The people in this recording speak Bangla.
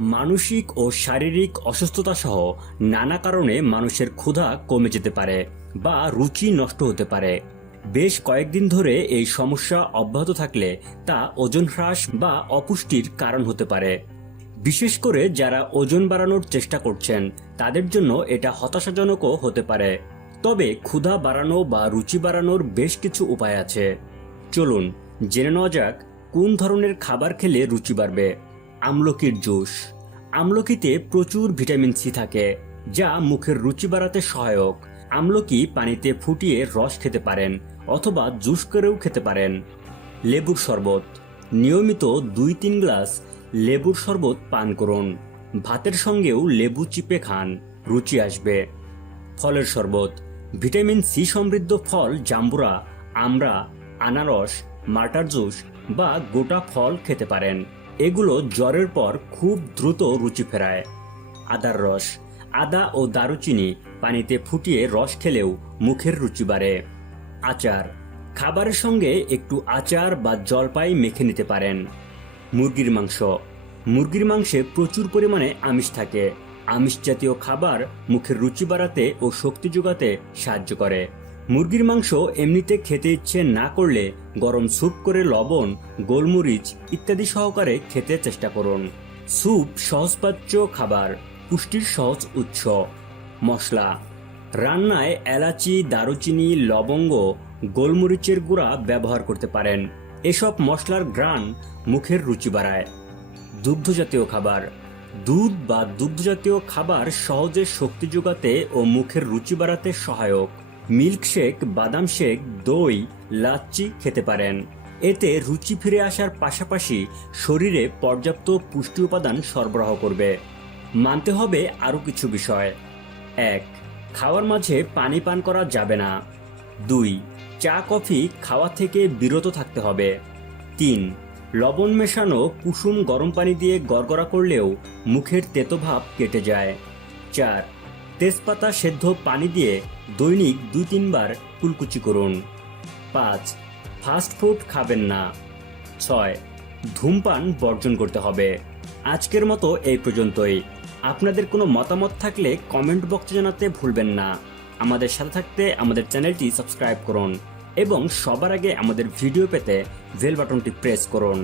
মানসিক ও শারীরিক অসুস্থতা সহ নানা কারণে মানুষের ক্ষুধা কমে যেতে পারে বা রুচি নষ্ট হতে পারে। বেশ কয়েকদিন ধরে এই সমস্যা অব্যাহত থাকলে তা ওজন হ্রাস বা অপুষ্টির কারণ হতে পারে। বিশেষ করে যারা ওজন বাড়ানোর চেষ্টা করছেন, তাদের জন্য এটা হতাশাজনকও হতে পারে। তবে ক্ষুধা বাড়ানো বা রুচি বাড়ানোর বেশ কিছু উপায় আছে। চলুন, জেনে নেওয়া যাক কোন ধরনের খাবার খেলে রুচি বাড়বে। আমলকির জুস। আমলকিতে প্রচুর ভিটামিন সি থাকে, যা মুখের রুচি বাড়াতে সহায়ক। আমলকি পানিতে ফুটিয়ে রস খেতে পারেন, অথবা জুস করেও খেতে পারেন। লেবুর শরবত। নিয়মিত দুই তিন গ্লাস লেবুর শরবত পান করুন। ভাতের সঙ্গেও লেবু চিপে খান, রুচি আসবে। ফলের শরবত। ভিটামিন সি সমৃদ্ধ ফল জাম্বুরা, আমড়া, আনারস, মাটার জুস বা গোটা ফল খেতে পারেন। এগুলো জ্বরের পর খুব দ্রুত রুচি ফেরায়। আদার রস, আদা ও দারুচিনি পানিতে ফুটিয়ে রস খেলেও মুখের রুচি বাড়ে। আচার, খাবারের সঙ্গে একটু আচার বা জলপাই মেখে নিতে পারেন। মুরগির মাংস, মুরগির মাংসে প্রচুর পরিমাণে আমিষ থাকে। আমিষ জাতীয় খাবার মুখের রুচি বাড়াতে ও শক্তি যোগাতে সাহায্য করে। মুরগির মাংস এমনিতে খেতে ইচ্ছে না করলে গরম স্যুপ করে লবণ, গোলমরিচ ইত্যাদি সহকারে খেতে চেষ্টা করুন। স্যুপ সহজপাচ্য খাবার, পুষ্টির সহজ উৎস। মশলা। রান্নায় এলাচি, দারুচিনি, লবঙ্গ, গোলমরিচের গুঁড়া ব্যবহার করতে পারেন। এসব মশলার গ্রান মুখের রুচি বাড়ায়। দুগ্ধজাতীয় খাবার। দুধ বা দুগ্ধজাতীয় খাবার সহজে শক্তি যোগাতে ও মুখের রুচি বাড়াতে সহায়ক। মিল্কশেক বাদাম শেক দই, লাচ্চি খেতে পারেন। এতে রুচি ফিরে আসার পাশাপাশি শরীরে পর্যাপ্ত পুষ্টি উপাদান সরবরাহ করবে। মানতে হবে আরও কিছু বিষয়। এক, খাওয়ার মাঝে পানি পান করা যাবে না। দুই, চা, কফি খাওয়া থেকে বিরত থাকতে হবে। তিন, লবণ মেশানো কুসুম গরম পানি দিয়ে গড়গড়া করলেও মুখের তেতোভাব কেটে যায়। চার তেজপাতা সেদ্ধ পানি দিয়ে দৈনিক দুই তিনবার কুলকুচি করুন। পাঁচ, ফাস্ট ফুড খাবেন না। ছয়, ধূমপান বর্জন করতে হবে। আজকের মতো এই পর্যন্তই। আপনাদের কোনো মতামত থাকলে কমেন্ট বক্সে জানাতে ভুলবেন না। আমাদের সাথে থাকতে আমাদের চ্যানেলটি সাবস্ক্রাইব করুন এবং সবার আগে আমাদের ভিডিও পেতে বেল বাটনটি প্রেস করুন।